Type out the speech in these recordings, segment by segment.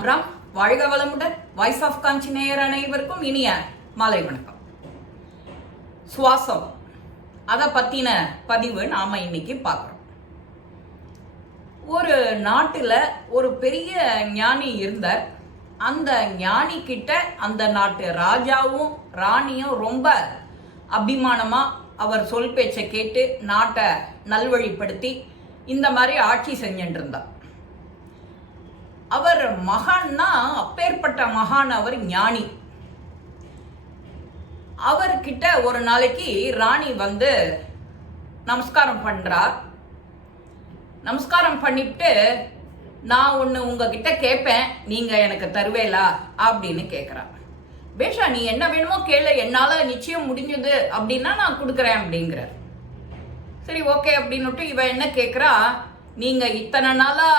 ராம் ராம். வாழ்க வளமுடன். Voice of காஞ்சி நேயர் அனைவருக்கும் இனிய மாலை வணக்கம். சுவாசம், அதை பத்தின பதிவு நாம இன்னைக்கு பார்க்கிறோம். ஒரு நாட்டுல ஒரு பெரிய ஞானி இருந்தார். அந்த ஞானி கிட்ட அந்த நாட்டு ராஜாவும் ராணியும் ரொம்ப அபிமானமா அவர் சொல் பேச்சை கேட்டு நாட்டை நல்வழிப்படுத்தி இந்த மாதிரி ஆட்சி செஞ்சுட்டு இருந்தார். அவர் மகான்னா அப்பேற்பட்ட மகான், அவர் ஞானி. அவர்கிட்ட ஒரு நாளைக்கு ராணி வந்து நமஸ்காரம் பண்றா. நமஸ்காரம் பண்ணிட்டு, நான் ஒன்று உங்ககிட்ட கேட்பேன், நீங்க எனக்கு தருவேலா அப்படின்னு கேட்குறா. பேஷா, நீ என்ன வேணுமோ கேளு, என்னால நிச்சயம் முடிஞ்சது அப்படின்னா நான் கொடுக்குறேன் அப்படிங்கிறார். சரி, ஓகே அப்படின்னுட்டு இவ என்ன கேட்குறா, நீங்க இத்தனை நாளா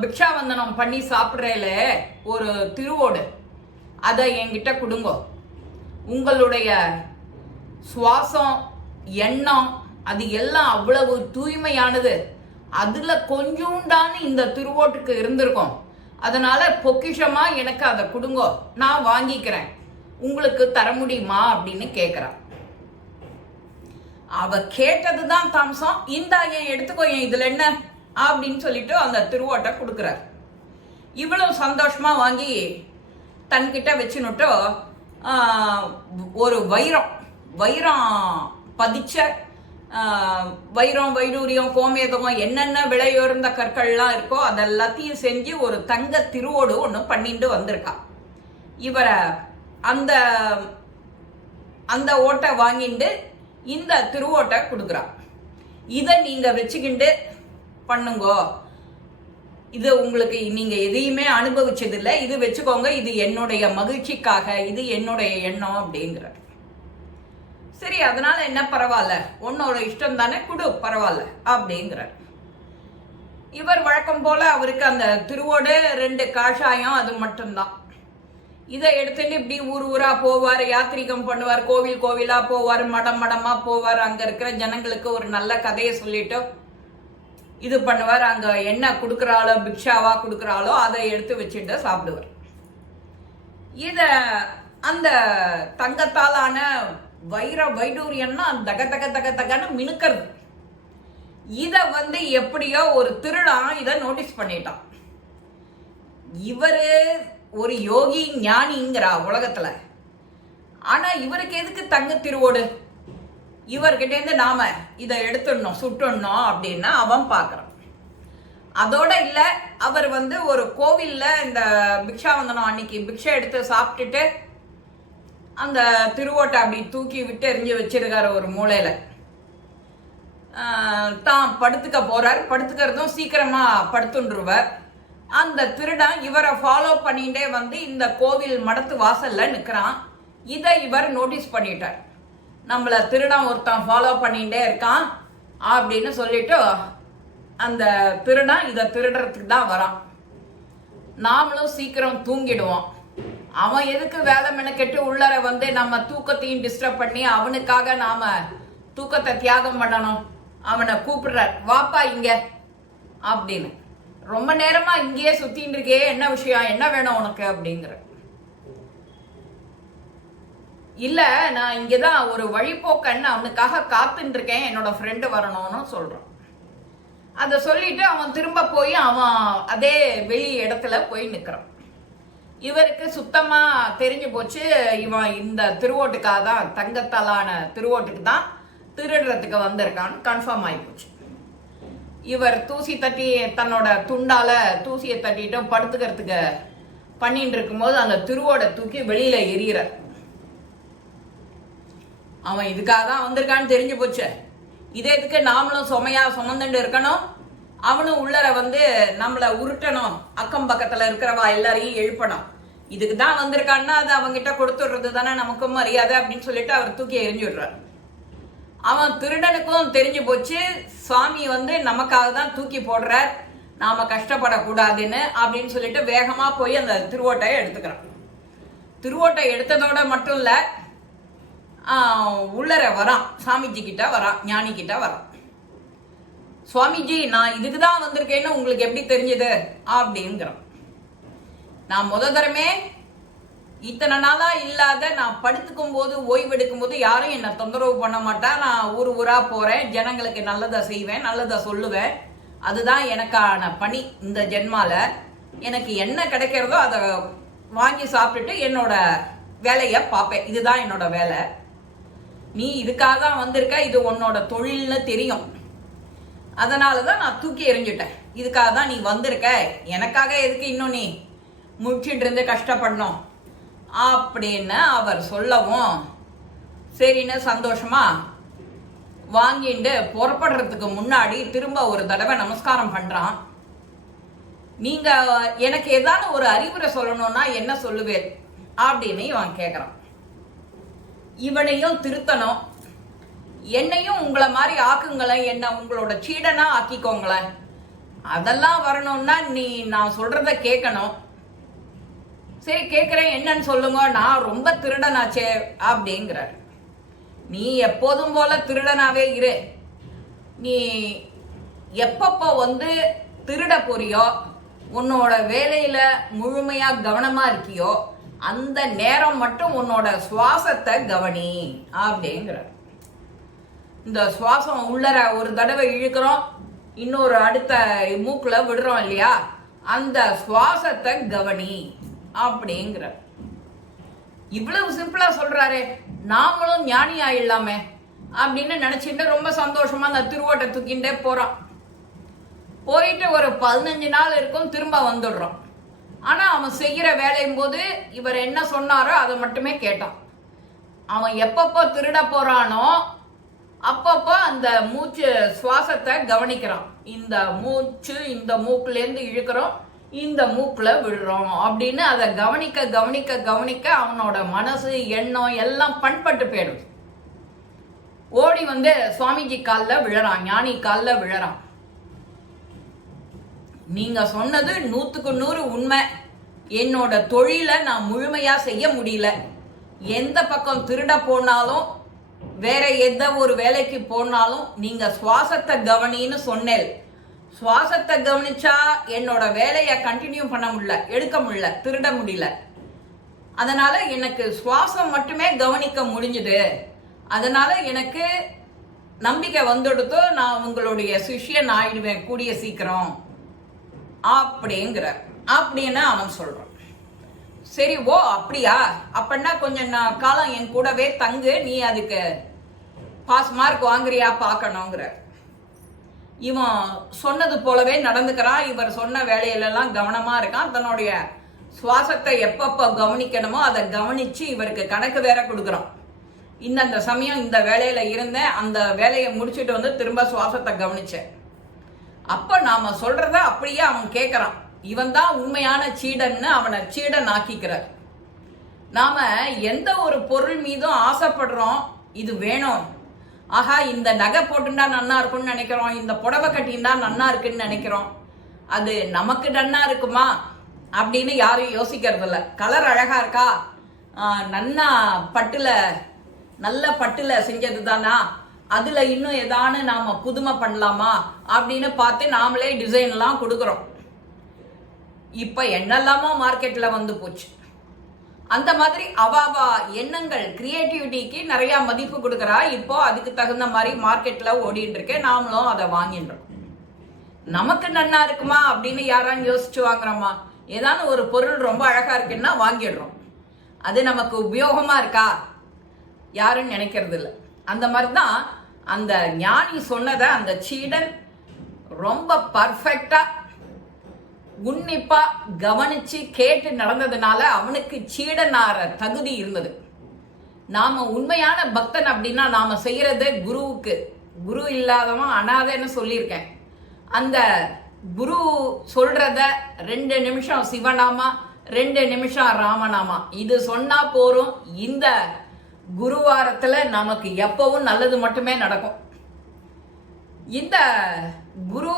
பிக்ஷாவந்தனம் பண்ணி சாப்பிட்றேல ஒரு திருவோடு, அதை என்கிட்ட கொடுங்கோ. உங்களுடைய சுவாசம், எண்ணம், அது எல்லாம் அவ்வளவு தூய்மையானது. அதுல கொஞ்சோண்டான இந்த திருவோட்டுக்கு இருந்திருக்கும். அதனால பொக்கிஷமா எனக்கு அதை கொடுங்கோ, நான் வாங்கிக்கிறேன், உங்களுக்கு தர முடியுமா அப்படின்னு கேட்கிறான். அவ கேட்டதுதான் தாம்சம். இந்தா, ஏன் எடுத்துக்கோ, ஏன் இதுல என்ன அப்படின்னு சொல்லிட்டு அந்த திருவோட்டை கொடுக்குறார். இவ்வளவு சந்தோஷமா வாங்கி தன்கிட்ட வச்சுனுட்டு ஒரு வைரம் பதிச்ச வைரம், வைடூரியம், கோமேதகம், என்னென்ன விலையுயர்ந்த கற்கள்லாம் இருக்கோ அதெல்லாத்தையும் செஞ்சு ஒரு தங்க திருவோடு ஒன்று பண்ணிட்டு வந்திருக்கா. இவரை அந்த அந்த ஓட்டை வாங்கிட்டு இந்த திருவோட்டை கொடுக்குறா. இதை நீங்க வச்சுக்கிண்டு பண்ணுங்கோ, இது உங்களுக்கு, நீங்க எதையுமே அனுபவிச்சதில்லை, இது வச்சுக்கோங்க, இது என்னுடைய மகிழ்ச்சிக்காக, இது என்னுடைய எண்ணம் அப்படிங்கிறார். சரி, அதனால என்ன, பரவாயில்ல, உன்னோட இஷ்டம் தானே, கொடு, பரவாயில்ல அப்படிங்கிறார். இவர் வழக்கம் போல அவருக்கு அந்த திருவோடு 2 காஷாயம், அது மட்டும்தான். இதை எடுத்துட்டு இப்படி ஊர் ஊரா போவார், யாத்திரிகம் பண்ணுவார், கோவில் கோவிலா போவார், மடம் மடமா போவார். அங்க இருக்கிற ஜனங்களுக்கு ஒரு நல்ல கதையை சொல்லிட்டு இது பண்ணுவார். அங்க என்ன கொடுக்குறாளோ, பிக்ஷாவா கொடுக்குறாளோ அதை எடுத்து வச்சுட்டு சாப்பிடுவார். இத அந்த தங்கத்தாலான வைர வைடூரியன்னா தக தக தக தகன்னு மினுக்கிறது. இத வந்து எப்படியோ ஒரு திருடன் இதை நோட்டீஸ் பண்ணிட்டான். இவரு ஒரு யோகி ஞானிங்கிறா உலகத்துல. ஆனா இவருக்கு எதுக்கு தங்க திருவோடு? இவர்கிட்ட இருந்து நாம இதை எடுத்துடணும், சுட்டுடணும் அப்படின்னா அவன் பார்க்கறான். அதோட இல்ல, அவர் வந்து ஒரு கோவில்ல இந்த பிக்ஷாவந்தனம் அன்னைக்கு பிக்ஷை எடுத்து சாப்பிட்டுட்டு அந்த திருவோட்டை அப்படி தூக்கி விட்டு எரிஞ்சு வச்சிருக்காரு ஒரு மூலையில. தான் படுத்துக்க போறார். படுத்துக்கிறதும் சீக்கிரமா படுத்துன்றுவர். அந்த திருடன் இவரை ஃபாலோ பண்ணிட்டே வந்து இந்த கோவில் மடத்து வாசல்ல நிக்கிறான். இதை இவர் நோட்டீஸ் பண்ணிட்டார். நம்மள திருடன் ஒருத்தன் ஃபாலோ பண்ணிட்டே இருக்கான் அப்படின்னு சொல்லிட்டு அந்த திருடன் இதை திருடுறதுக்கு தான் வரான். நாமளும் சீக்கிரம் தூங்கிடுவோம். அவன் எதுக்கு வேலை மெனக்கெட்டு உள்ளர வந்து நம்ம தூக்கத்தையும் டிஸ்டர்ப் பண்ணி அவனுக்காக நாம தூக்கத்தை தியாகம் பண்ணணும். அவனை கூப்பிடுறார், வாப்பா இங்க அப்படின்னு. ரொம்ப நேரமா இங்கேயே சுத்தின்னு இருக்கே, என்ன விஷயம், என்ன வேணும் உனக்கு அப்படிங்கிற. இல்ல, நான் இங்கதான் ஒரு வழிபோக்கன்னு அவனுக்காக காத்துட்டு இருக்கேன், என்னோட ஃப்ரெண்டு வரணும்னு சொல்றான். அத சொல்லிட்டு அவன் திரும்ப போய் அவன் அதே வெளி இடத்துல போய் நிக்கிறான். இவருக்கு சுத்தமா தெரிஞ்சு போச்சு, இவன் இந்த திருவோட்டுக்காக தான், தங்கத்தாலான திருவோட்டுக்கு தான் திருடுறதுக்கு வந்திருக்கான்னு கன்ஃபார்ம் ஆகி போச்சு. இவர் தூசி தட்டி தன்னோட துண்டால தூசியை தட்டிட்டு படுத்துக்கிறதுக்கு பண்ணிட்டு இருக்கும்போது அந்த திருவோட தூக்கி வெளியில எறிகிறார். அவன் இதுக்காக தான் வந்திருக்கான்னு தெரிஞ்சு போச்சு. இதே இதுக்கு நாமளும் சுமையா சுமந்துட்டு இருக்கணும், அவனும் உள்ளர வந்து நம்மள உருட்டணும், அக்கம் பக்கத்துல இருக்கிறவா எல்லாரையும் எழுப்பணும். இதுக்கு தான் வந்திருக்கான்னா அது அவங்கிட்ட கொடுத்துடுறது தானே நமக்கும் மரியாதை அப்படின்னு சொல்லிட்டு அவர் தூக்கி எரிஞ்சு விடுறார். அவன் திருடனுக்கும் தெரிஞ்சு போச்சு, சுவாமி வந்து நமக்காக தான் தூக்கி போடுறார், நாம கஷ்டப்படக்கூடாதுன்னு அப்படின்னு சொல்லிட்டு வேகமா போய் அந்த திருவோட்டையை எடுத்துக்கிறான். திருவோட்டை எடுத்ததோட மட்டும் இல்ல, உள்ளர வரான், சாமிஜி கிட்ட வரான், ஞானி கிட்ட வரான். சுவாமிஜி, நான் இதுக்குதான் வந்திருக்கேன்னு உங்களுக்கு எப்படி தெரிஞ்சது அப்படிங்கிறான். நான் தரமே இத்தனை நாளா இல்லாத நான் படுத்துக்கும் போது ஓய்வெடுக்கும் போது யாரும் என்னை தொந்தரவு பண்ண மாட்டா. நான் ஊரா போறேன், ஜனங்களுக்கு நல்லதை செய்வேன், நல்லதை சொல்லுவேன். அதுதான் எனக்கான பணி. இந்த ஜென்மால எனக்கு என்ன கிடைக்கிறதோ அதை வாங்கி சாப்பிட்டுட்டு என்னோட வேலையை பார்ப்பேன். இதுதான் என்னோட வேலை. நீ இதுக்காக தான் வந்திருக்க, இது உன்னோட தொழில்னு தெரியும். அதனால தான் நான் தூக்கி எறிஞ்சிட்டேன். இதுக்காக தான் நீ வந்திருக்க, எனக்காக எதுக்கு இன்னும் நீ முடிச்சிட்டு இருந்து கஷ்டப்படணும் அப்படின்னு அவர் சொல்லவும் சரின்னு சந்தோஷமா வாங்கிட்டு புறப்படுறதுக்கு முன்னாடி திரும்ப ஒரு தடவை நமஸ்காரம் பண்றான். நீங்க எனக்கு ஏதாவது ஒரு அறிவுரை சொல்லணும்னா என்ன சொல்லுவேன் அப்படின்னு இவன் கேட்கறான். இவனையும் திருத்தணும், என்னையும் உங்களை மாதிரி ஆக்குங்களேன், என்ன உங்களோட சீடனா ஆக்கிக்கோங்களேன். அதெல்லாம் வரணும்னா நீ நான் சொல்றத கேட்கணும். சரி கேட்குறேன், என்னன்னு சொல்லுங்க, நான் ரொம்ப திருடனாச்சே அப்படிங்கிறார். நீ எப்போதும் போல திருடனாவே இரு. நீ எப்பப்போ திருட போறியோ, உன்னோட வேலையில முழுமையா கவனமா இருக்கியோ, அந்த நேரம் மட்டும் உன்னோட சுவாசத்தை கவனி அப்படிங்கிறார். இந்த சுவாசம் உள்ளர ஒரு தடவை இழுக்கிறோம், இன்னொரு அடுத்த மூக்குல விடுறோம் இல்லையா, அந்த சுவாசத்தை கவனி அப்படிங்கிற. இவ்வளவு சிம்பிளா சொல்றாரு, நாமளும் ஞானி ஆயிடலாமே அப்படின்னு நினைச்சிட்டு ரொம்ப சந்தோஷமா அந்த திருவோட்டை தூக்கிண்டே போறான். போயிட்டு ஒரு 15 நாள் இருக்கும், திரும்ப வந்துடுறோம். ஆனா அவன் செய்யற வேலையும் போது இவர் என்ன சொன்னாரோ அதை மட்டுமே கேட்டான். அவன் எப்பப்போ திருட போறானோ அப்பப்போ அந்த மூச்சு சுவாசத்தை கவனிக்கிறான். இந்த மூச்சு இந்த மூக்குல இருந்து இழுக்கிறோம், இந்த மூக்குல விடுறோம் அப்படின்னு அதை கவனிக்க கவனிக்க கவனிக்க அவனோட மனசு எண்ணம் எல்லாம் பண்பட்டு போயிடும். ஓடி சுவாமிஜி காலில் விழறான், ஞானி காலில் விழறான். நீங்க சொன்னது 100க்கு 100 உண்மை. என்னோட தொழிலை நான் முழுமையா செய்ய முடியல. எந்த பக்கம் திருட போனாலும் வேற எந்த ஒரு வேலைக்கு போனாலும் நீங்க சுவாசத்தை கவனின்னு சொன்னேன். சுவாசத்தை கவனிச்சா என்னோட வேலையை கண்டினியூ பண்ண முடியல, எடுக்க முடியல, திருட முடியல. அதனால எனக்கு சுவாசம் மட்டுமே கவனிக்க முடிஞ்சுது. அதனால எனக்கு நம்பிக்கை வந்துடுத்தோ, நான் உங்களுடைய சிஷ்யன் ஆயிடுவேன் கூடிய சீக்கிரம் அப்படிங்கிற அப்படின்னு அவன் சொல்றான். சரி, ஓ அப்படியா, அப்படின்னா கொஞ்சம் காலம் என் கூடவே தங்கு, நீ அதுக்கு பாஸ் மார்க் வாங்குறியா பார்க்கணுங்கிற. இவன் சொன்னது போலவே நடந்துக்கிறான். இவர் சொன்ன வேலையிலெல்லாம் கவனமா இருக்கான். தன்னுடைய சுவாசத்தை எப்பப்ப கவனிக்கணுமோ அதை கவனிச்சு இவருக்கு கணக்கு வேற கொடுக்குறான். இந்த சமயம் இந்த வேலையில இருந்தேன், அந்த வேலையை முடிச்சுட்டு திரும்ப சுவாசத்தை கவனிச்சேன். அப்ப நாம சொல்றத அப்படியே அவன் கேட்கறான். இவன் தான் உண்மையான சீடன்னு அவனை சீடன் ஆக்கிக்கிறார். நாம எந்த ஒரு பொருள் மீதும் ஆசைப்படுறோம், இது வேணும், ஆஹா இந்த நகை போட்டுண்டா நன்னா இருக்கும்னு நினைக்கிறோம், இந்த புடவை கட்டிண்டா நன்னா இருக்குன்னு நினைக்கிறோம். அது நமக்கு நன்னா இருக்குமா அப்படின்னு யாரும் யோசிக்கிறது இல்லை. கலர் அழகா இருக்கா, நன்னா பட்டுல நல்ல பட்டுல செஞ்சது தானா, அதுல இன்னும் ஏதானு நாம புதுமை பண்ணலாமா அப்படின்னு பார்த்து நாமளே டிசைன் எல்லாம் கொடுக்குறோம். இப்ப என்னெல்லாமோ மார்க்கெட்ல போச்சு. அந்த மாதிரி அவாவா எண்ணங்கள் கிரியேட்டிவிட்டிக்கு நிறைய மதிப்பு கொடுக்கறா. இப்போ அதுக்கு தகுந்த மாதிரி மார்க்கெட்ல ஓடிட்டு இருக்கேன், நாமளும் அதை வாங்கின்றோம். நமக்கு நன்னா இருக்குமா அப்படின்னு யாரான்னு யோசிச்சு வாங்குறோமா? ஏதாவது ஒரு பொருள் ரொம்ப அழகா இருக்குன்னா வாங்கிடுறோம். அது நமக்கு உபயோகமா இருக்கா யாரும் நினைக்கிறது இல்லை. அந்த மாதிரிதான் அந்த ஞானி சொன்னதை அந்த சீடன் ரொம்ப பர்ஃபெக்டா உன்னிப்பா கவனிச்சு கேட்டு நடந்ததுனால அவனுக்கு சீடனார தகுதி இருந்தது. நாம உண்மையான பக்தன் அப்படின்னா நாம செய்யறது குருவுக்கு. குரு இல்லாதவன் அனாதைன்னு சொல்லியிருக்கேன். அந்த குரு சொல்றத 2 நிமிஷம் சிவநாமா, 2 நிமிஷம் ராமநாமா, இது சொன்னா போறோம். இந்த குருவாரத்துல நமக்கு எப்பவும் நல்லது மட்டுமே நடக்கும். இந்த குரு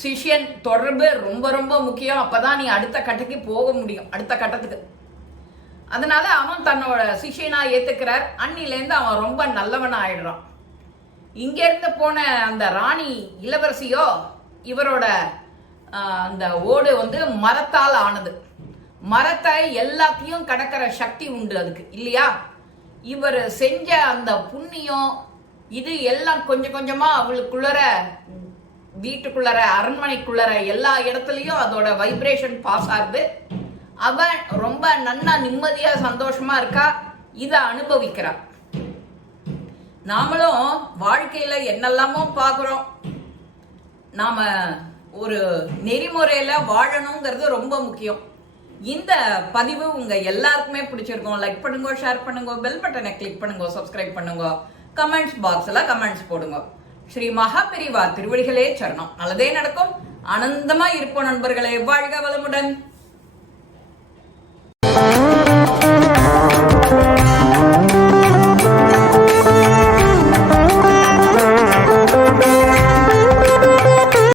சிஷ்யன் தொடர்பு ரொம்ப ரொம்ப முக்கியம். அப்பதான் நீ அடுத்த கட்டத்துக்கு போக முடியும், அடுத்த கட்டத்துக்கு. அதனால அவன் தன்னோட சிஷ்யனா ஏத்துக்கிறார். அன்னிலேருந்து அவன் ரொம்ப நல்லவனா ஆயிடுறான். இங்க இருந்து போன அந்த ராணி இளவரசியோ, இவரோட அந்த ஓடு மரத்தால் ஆனது. மரத்தை எல்லாத்தையும் கடக்கிற சக்தி உண்டு அதுக்கு இல்லையா? இவர் செஞ்ச அந்த புண்ணியம் இது எல்லாம் கொஞ்சம் கொஞ்சமா அவளுக்குள்ளற வீட்டுக்குள்ளற அரண்மனைக்குள்ளற எல்லா இடத்துலயும் அதோட வைப்ரேஷன் பாஸ் ஆகுது. அவன் ரொம்ப நன்னா நிம்மதியா சந்தோஷமா இருக்கா, இத அனுபவிக்கிறா. நாமளும் வாழ்க்கையில என்னெல்லாமோ பாக்குறோம். நாம ஒரு நெறிமுறையில வாழணுங்கிறது ரொம்ப முக்கியம். இந்த பதிவு உங்க எல்லாருக்குமே பிடிச்சிருக்கும். லைக் பண்ணுங்க, ஷேர் பண்ணுங்க, பெல் பட்டனை கிளிக் பண்ணுங்க, சப்ஸ்கிரைப் பண்ணுங்க, கமெண்ட்ஸ் பாக்ஸ்ல கமெண்ட்ஸ் போடுங்க. ஸ்ரீ மகாபெரிவா திருவடிகளே சரணம். நல்லதே நடக்கும். ஆனந்தமா இருப்போம் நண்பர்களே. வாழ்க வளமுடன்.